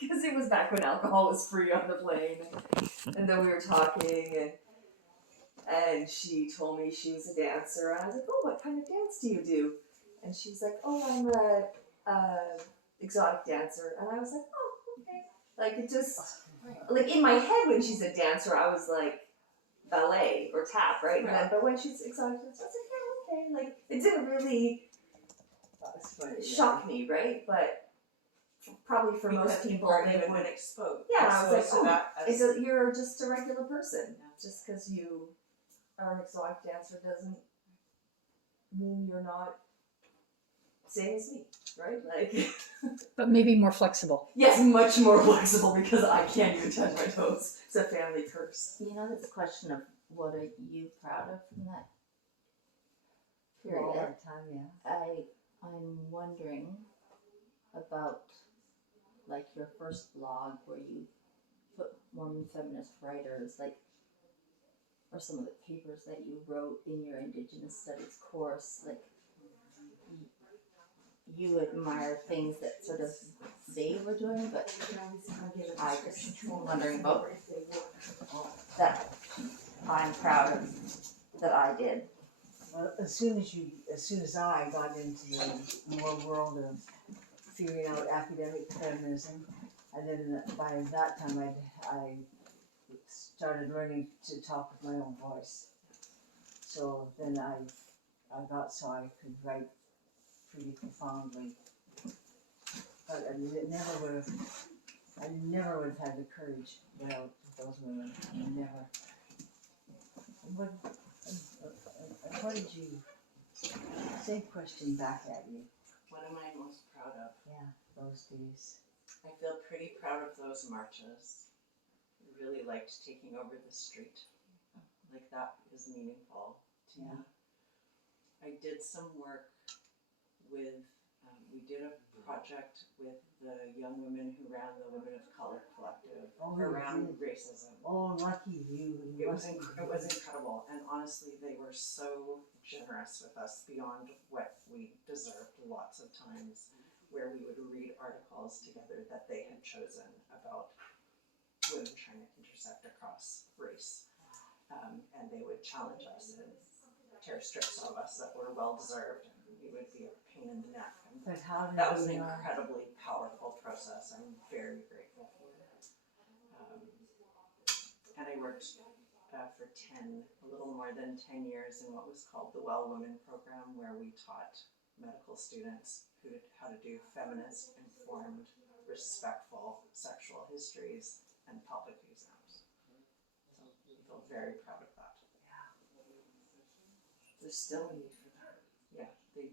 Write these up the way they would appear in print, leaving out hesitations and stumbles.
because it was back when alcohol was free on the plane, and then we were talking, and she told me she was a dancer, and I was like, oh, what kind of dance do you do? And she was like, oh, I'm a exotic dancer, and I was like, oh, okay. Like, it just, like, in my head when she said dancer, I was like, ballet or tap, right? But when she's exotic dancer, I was like, yeah, okay. Like, it didn't really shock me, right? But probably for most people, they even would been exposed. Yeah, I was like, So you're just a regular person. Yeah. Just because you are an exotic dancer doesn't mean you're not same as me, right? Like, but maybe more flexible. Yes, much more flexible because I can't even touch my toes. It's a family curse. You know, this question of what are you proud of from that period? All that time, yeah. I'm wondering about like your first blog where you put Mormon feminist writers, like, or some of the papers that you wrote in your Indigenous Studies course, like, you admire things that sort of they were doing, but I just wondering about that I'm proud of that I did. Well, as soon as I got into the more world of figuring out academic feminism, and then by that time I started learning to talk with my own voice. So then I got so I could write pretty profoundly. But I never would have had the courage without those women. Never. What did you, same question back at you. What am I most proud of? Yeah, those days. I feel pretty proud of those marches. I really liked taking over the street. Like, that is meaningful to me. I did some work with, we did a project with the young women who ran the Women of Color Collective around racism. Oh, lucky you. It was incredible, and honestly, they were so generous with us beyond what we deserved lots of times, where we would read articles together that they had chosen about women trying to intersect across race, and they would challenge us and tear strips of us that were well-deserved, and we would be a pain in the neck. But how did that was an incredibly powerful process. I'm very grateful for it. And I worked for a little more than 10 years in what was called the Well Women program, where we taught medical students how to do feminist, informed, respectful sexual histories and pelvic exams. So I feel very proud of that. Yeah. There's still a need for that. Yeah, they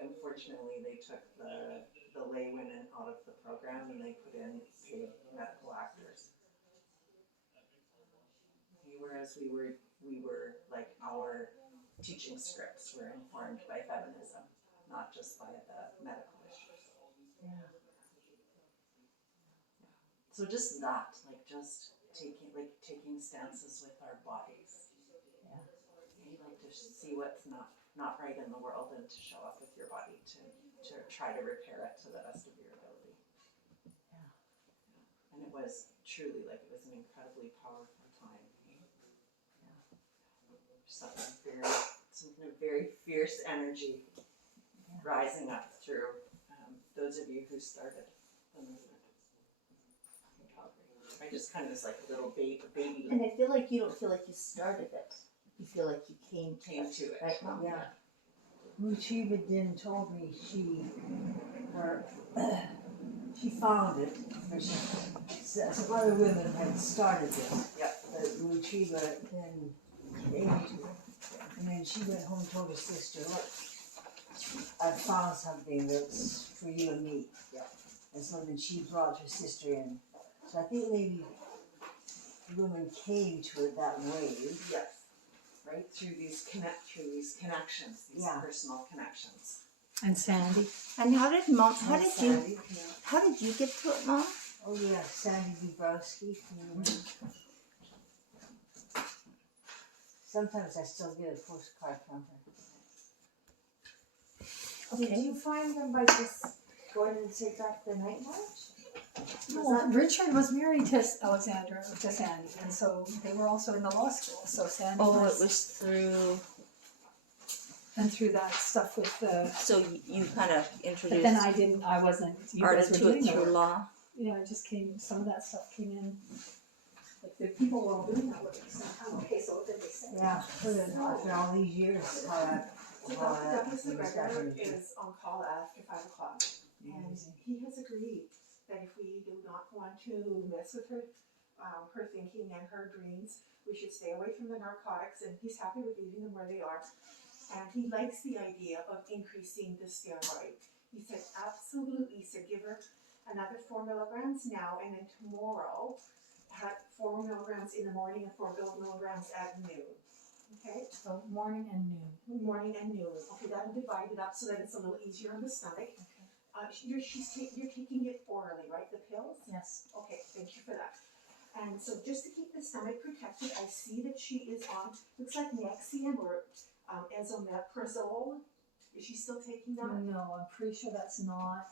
unfortunately they took the lay women out of the program and they put in paid medical actors. Whereas we were like, our teaching scripts were informed by feminism, not just by the medical issues. Yeah. So just that, like, just taking stances with our bodies. Yeah. You like to see what's not right in the world and to show up with your body to try to repair it to the best of your ability. Yeah. And it was truly, like, it was an incredibly powerful time. Something of very fierce energy rising up through those of you who started the movement. I just kind of was like a little baby. And I feel like you don't feel like you started it. You feel like you came to it. Right? Yeah. Ruchiba Din told me she found it. Some other women had started it. Yep. But Ruchiba then came to it. And then she went home and told her sister, look, I found something that's for you and me. Yep. And so then she brought her sister in. So I think maybe women came to it that way. Yes. Right, through these connections, these personal connections. And Sandy. And how did you get to it, Mom? Oh yeah, Sandy Dubrowski. Sometimes I still get a postcard from her. Okay. Did you find them by just going to take back the night march? Well, Richard was married to Alexandra, to Sandy, and so they were also in the law school, so Sandy Oh, was, it was through, and through that stuff with the, so you kind of but introduced then I wasn't, you Arta guys were to it doing the through work. law. Yeah, it just came, some of that stuff came in, like the people were all doing that work, so, oh, okay, so what did they say? Yeah, after all these years, how that, So how Dr. that Douglas thing McGregor started. is on call after 5 o'clock, and he has agreed that if we do not want to mess with her, her thinking and her dreams, we should stay away from the narcotics, and he's happy with leaving them where they are. And he likes the idea of increasing the steroid. He said, absolutely, so give her another 4 milligrams now, and then tomorrow, have 4 milligrams in the morning and 4 milligrams at noon. Okay? So morning and noon. Morning and noon. Okay, that'll divide it up so that it's a little easier on the stomach. You're taking it orally, right? The pills? Yes. Okay, thank you for that. And so just to keep the stomach protected, I see that she is on, looks like Nexium or esomeprazole. Is she still taking that? No, I'm pretty sure that's not,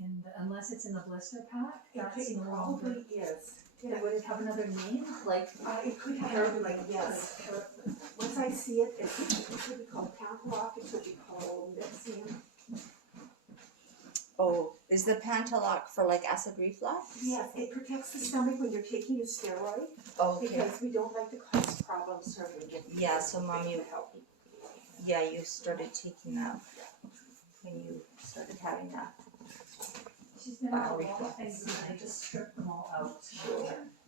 in the, unless it's in the blister pack, that's It no longer. probably is. Yeah, Would it have another name, like? it could have, like, yes. Once I see it, it could be called Pamperoc, it could be called Nexium. Oh, is the Pantaloc for like acid reflux? Yes, it protects the stomach when you're taking a steroid, Oh, okay. because we don't like to cause problems for when you Yeah, so Mom, you help. yeah, you started taking that when you started having that. She's been on a lot of things and I just stripped them all out.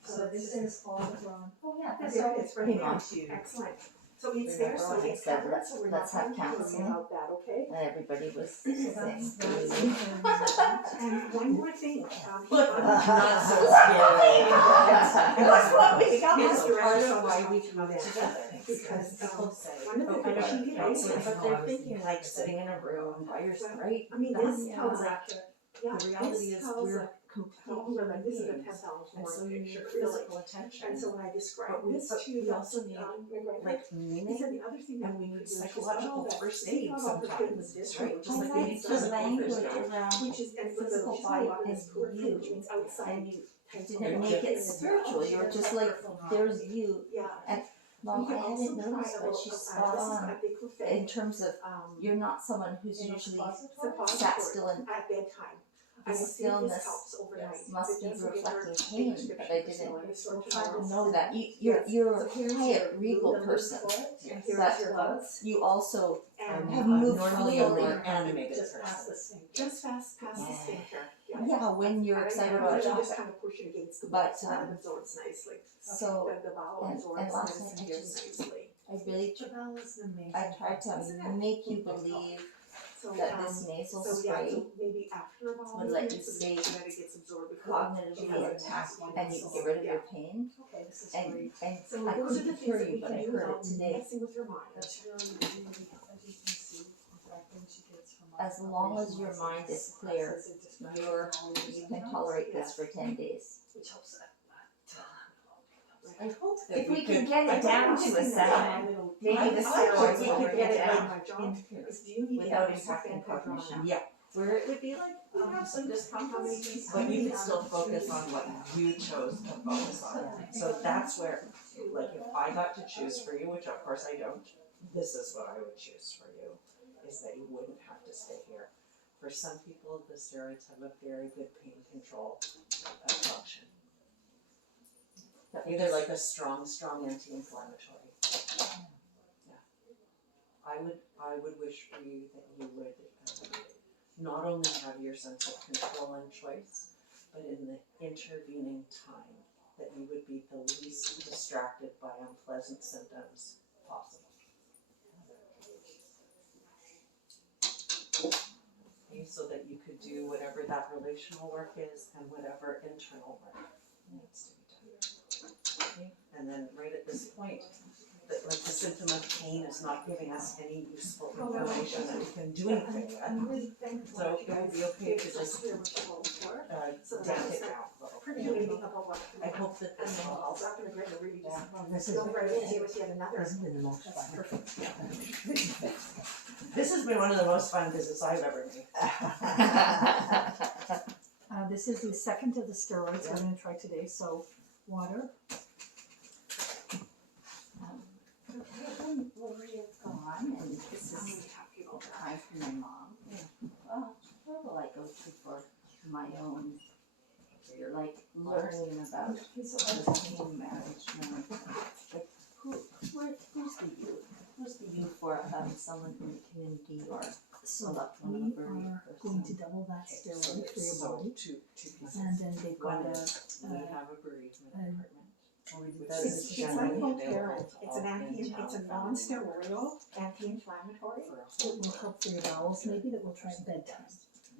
So this is all grown. Oh yeah, That's that's all. right, it's right Hey, there. Mom. Excellent. So it's there, so Remember when I it's said, covered, so we're not let's have going to worry counseling? about that, okay? And everybody was So that's, saying, And one more thing, not so scary. What's wrong with you? His It's director part of of why why we we do come that, together. because, People say, one of the I don't things she know, did, but they're thinking like sitting in a room by yourself, right? I mean, That's this tells like, a, yeah, the reality this is tells we're a, completely like, this is a beings, 10,000 and word so you picture, need really. physical attention. And so when I describe But we- this but to we Dr. also need, McGregor, like he meaning, said the other thing that and we we need could do is psychological just first take aid all of her sometimes, goodness, right? right? Just like I we like need the physical language first aid. around Which is, and with the, physical she's body not on this is poor you, which means outside. and you type didn't of make it thing. spiritual. You were just like, there's you. Yeah. Mom, We I could also hadn't try noticed, a but little, she's this spot is on a big buffet. in terms of you're not someone who's usually sat still and at bedtime. the I will see if this stillness helps overnight. must If it be doesn't get her reflecting big pain, prescription but I for didn't Celery, so try to tomorrow. know that. Yes. You're a So here's quiet, your regal glute person, and Yes. here's but your gloves. you also And have moved normally a slowly. more animated just past person. the sphincter. just past the Yeah. sphincter. Yeah, when you're excited And about a you just topic. kind of push it against the But, wall so that it absorbs nicely. So The bowel and absorbs last and night I disappears just- nicely. I really Jabal is amazing. I tried to make you believe So, that this nasal so yeah, spray so maybe after a bowel would let you movement, so stay that it gets absorbed before. cognitively intact and you can get rid of your pain. Okay, this is And great. So I those are the couldn't things hear that you, we but can I do heard it without today. messing with her mind. That's really, really, as you can see, in fact, when she gets her mind. As long as your mind is clear, you can tolerate this for 10 days. Which helps that. I hope that If we could- can get I it down think to a 7, maybe the steroids we will could bring get it it down my job in here. is, do you need without to impacting cognition. Yeah, where it would be like, we have some discomforts, but you could still focus on what you chose to focus on. So that's where, like, if I got to choose for you, which of course I don't, this is what I would choose for you, is that you wouldn't have to stay here. For some people, the steroids have a very good pain control function. Either like a strong anti-inflammatory. Yeah. I would wish for you that you would not only have your sense of control and choice, but in the intervening time, that you would be the least distracted by unpleasant symptoms possible. Okay, so that you could do whatever that relational work is and whatever internal work needs to be done. Okay, and then right at this point, that like the symptom of pain is not giving us any useful information that we can do anything with. I'm really thankful So that it you would guys be okay gave to us just clear what you told for. So damp that's it down a little. Pretty Yeah. amazing about what. I hope that And this then will help. Dr. McGregor really just This is, jumped right in, gave us yet another. this has been the most fun. This has been one of the most fun visits I've ever made. This is the second of the steroids we're gonna try today, so water. When Maria gone, and this is time for my mom. Well, where will I go to for my own, like, learning about the same marriage? Like, who's the you? Who's the you for someone in the community or So loved we one of a bereaved are person? going to double that steroid for your body, Two pieces. and then they've got One a, is we have a bereavement and- department. We did Which that is It's generally like available Voltaren. to It's all an in-town it's a family non-steroidal, anti-inflammatory. for a it whole will help for your bowels, maybe that we'll try at bedtime.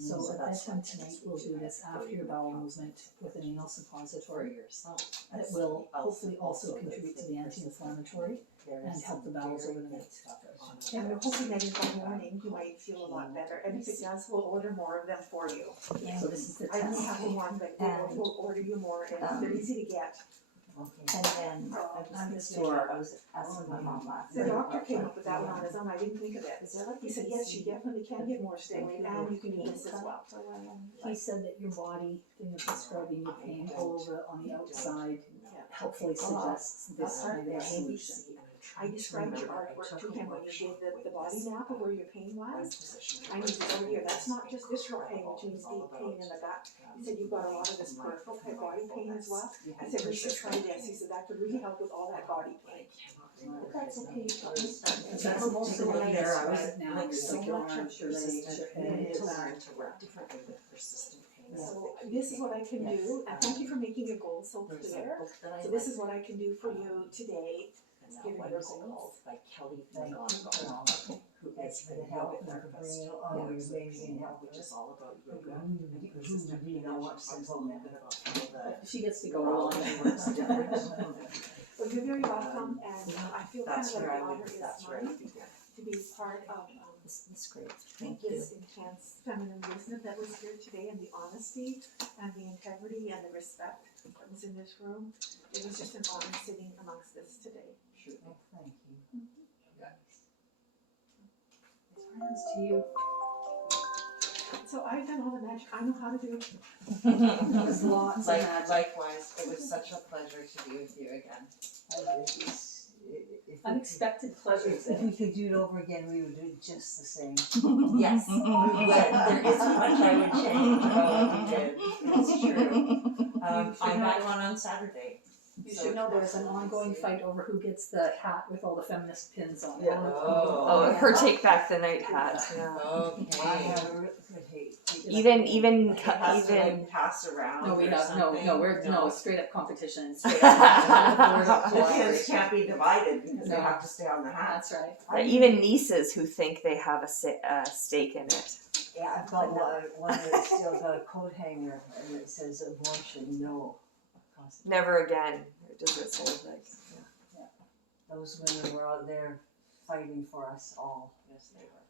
So at that's bedtime what tonight, we we'll do do this have after your bereavement bowel counseling movement with an anal for suppository yourself. that will hopefully also contribute to the anti-inflammatory and help the bowels over the night. And we're hoping that in the morning you might feel a lot better. And if it does, we'll order more of them for you. So this is the I only test. have the one, but And, we'll order you more, and they're easy to get. Okay. And then I was asking my mom last The night doctor about, came like, up with that one on his own. I didn't think of it. Is there like He said, yes, you definitely can get more steroid, and you can do this as well. He said that your body, you know, describing your pain all over on the outside, hopefully suggests this kind of a solution. I described your artwork to him when you did the body map of where your pain was. I need to over here, that's not just visceral pain, which means deep pain in the gut. He said, you've got a lot of this peripheral type body pain as well. He said, we should try this. He said, that could really help with all that body pain. but that's okay. That's most of what you described now, like it's so like your much arms, of your legs, persistent your pain head. to learn to work differently with persistent pain. So this is what I can do, and thank you for making your goals so There's a clear. book that I So this like, is what I can do for you today. and that given one your is goals. called by Kelly Thank you for all McGonigal, who Thanks is for a the help yoga and for therapist, bringing all your who amazing help. which is all about yoga Who and knew persistent pain. know And what she talks a little bit about how the She gets to go along. works different. But you're very welcome, and I feel kind of That's like where the I honor would, is that's where I mine would begin. to be part of This is great, thank you. this intense feminine wisdom that was here today, and the honesty and the integrity and the respect that was in this room. It was just an honor sitting amongst this today. Oh, thank you. Friends to you. So I've done all the magic I know how to do. There's lots of magic. Likewise, it was such a pleasure to be with you again. Unexpected pleasures. If we could do it over again, we would do it just the same. Yes, we would. There isn't much I would change about what we did. It's true. I got one on Saturday. You should know there's an ongoing fight over who gets the hat with all the feminist pins on it. Yeah. Oh, her take back the night hat. Yeah. I Okay. have a real good hate. Even Pass around. No, we or have no, something. no. We're no straight up competition. Straight The pins can't be divided because they No. have to stay on the hat. That's right. even nieces who think they have a stake in it. Yeah, I've got one that's still got a coat hanger and it says abortion, no. Never again. Or does it say like? Those women were out there fighting for us all. Yes, they were.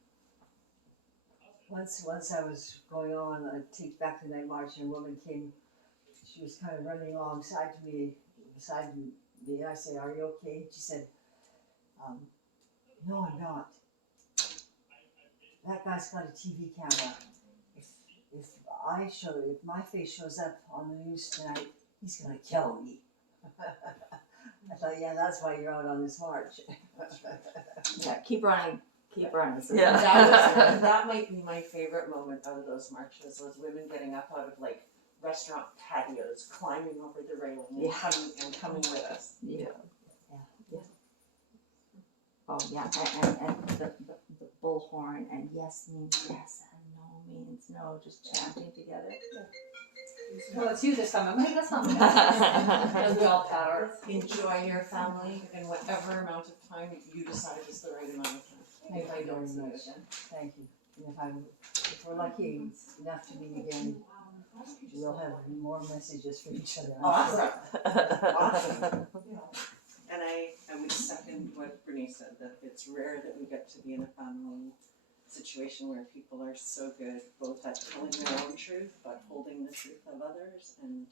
Once I was going on a Take Back the Night March and a woman came, she was kind of running alongside me, beside me, and I said, "Are you okay?" She said, "No, I'm not. That guy's got a TV camera. If my face shows up on the news tonight, he's gonna kill me." I thought, yeah, that's why you're out on this march. Yeah, keep running. Yeah. That might be my favorite moment out of those marches, was women getting up out of like restaurant patios, climbing over the railing and coming with us. Yeah. Yeah. Oh, yeah, and the bullhorn, and yes means yes, and no means no, just chanting together. Well, it's you this time. Maybe that's not me. As we all pat our. Enjoy your family in whatever amount of time you decide is the right amount of time. Thank If I you don't very see you much. again. Thank you. And if we're lucky enough to meet again, we'll have more messages for each other. I'm sure. Awesome. And I would second what Bernice said, that it's rare that we get to be in a family situation where people are so good, both at telling their own truth, but holding the truth of others. And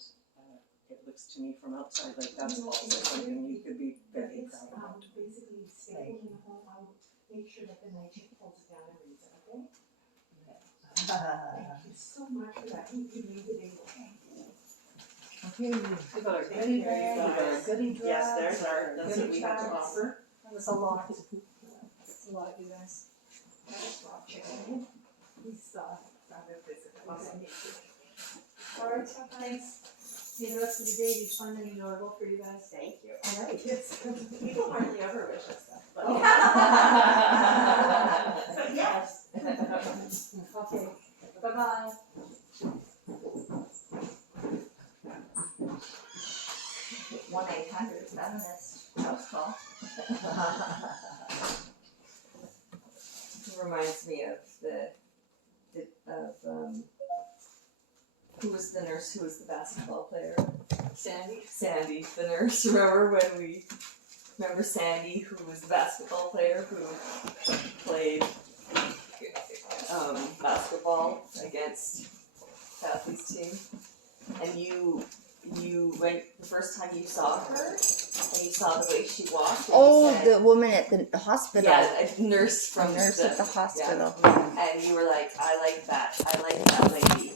it looks to me from outside like that's also something you could be very It's proud of. basically stable in the home. I'll make sure that the night shift pulls it down and reads it, okay? Thank you so much for that. You made the day. Okay, We got our Thank goodie you, bag, we got our guys. goodie drugs. Yes, there's our, that's what we had to goodie offer. That was a lot. It's a lot, you guys. He's rather physical. Awesome. Alright, thanks. May the rest of the day be fun and enjoyable for you guys. Thank you. All right, it's, people hardly ever wish us that, but. But yes. Okay, bye-bye. 1-800-feminist house call. It reminds me of who was the nurse who was the basketball player? Sandy, the nurse. Remember Sandy, who was the basketball player who played basketball against Kathy's team, and you went the first time you saw her, and you saw the way she walked. And Oh, you said, the woman at the hospital. yeah, a nurse A from nurse at the hospital. yeah. And you were like, I like that lady.